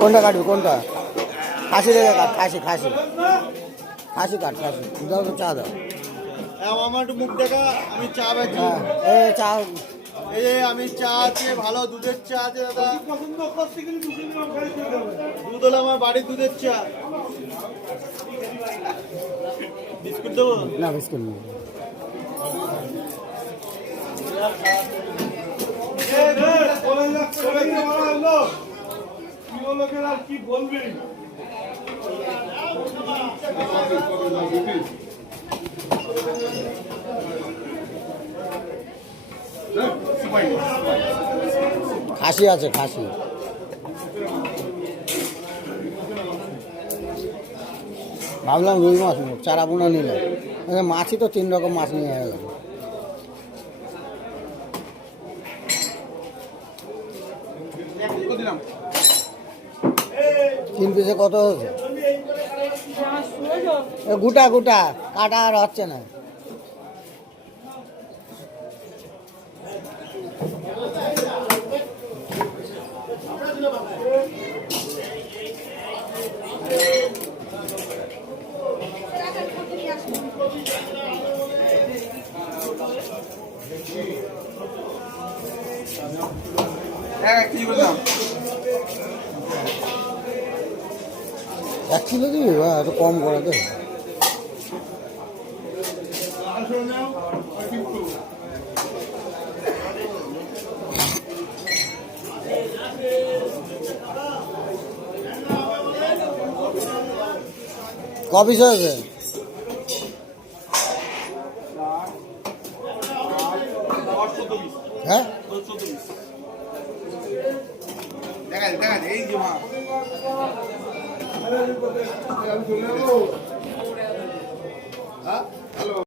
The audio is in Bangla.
কোনটা কাটবি কোনটা? খাসি রেখে কাট, খাসি খাসি খাসি কাট, খাসি দাও তো, চা দাও। আমার একটু মুখ দেখা, আমি চা বেচি। হ্যাঁ এই চা। এই যে আমি চা আছে, ভালো দুধের চা আছে দাদা। দুধ হলো আমার বাড়ির দুধের চা। বিস্কুট দেবো? না বিস্কুট নেই। কি বলবি? খাসি আছে, খাসি। ভাবলাম রুই মাছ নেব, চারা পোনা নিল। মাছই তো 3 রকম মাছ নিয়ে গেল। 3 পিসে কত হচ্ছে? গোটা গোটা কাটা আর হচ্ছে না। কি বললাম? 1 কিলো দিবি? একটু কম করে দে। কপিস হয়েছে? হ্যাঁ দেখা দেখা এই যে মা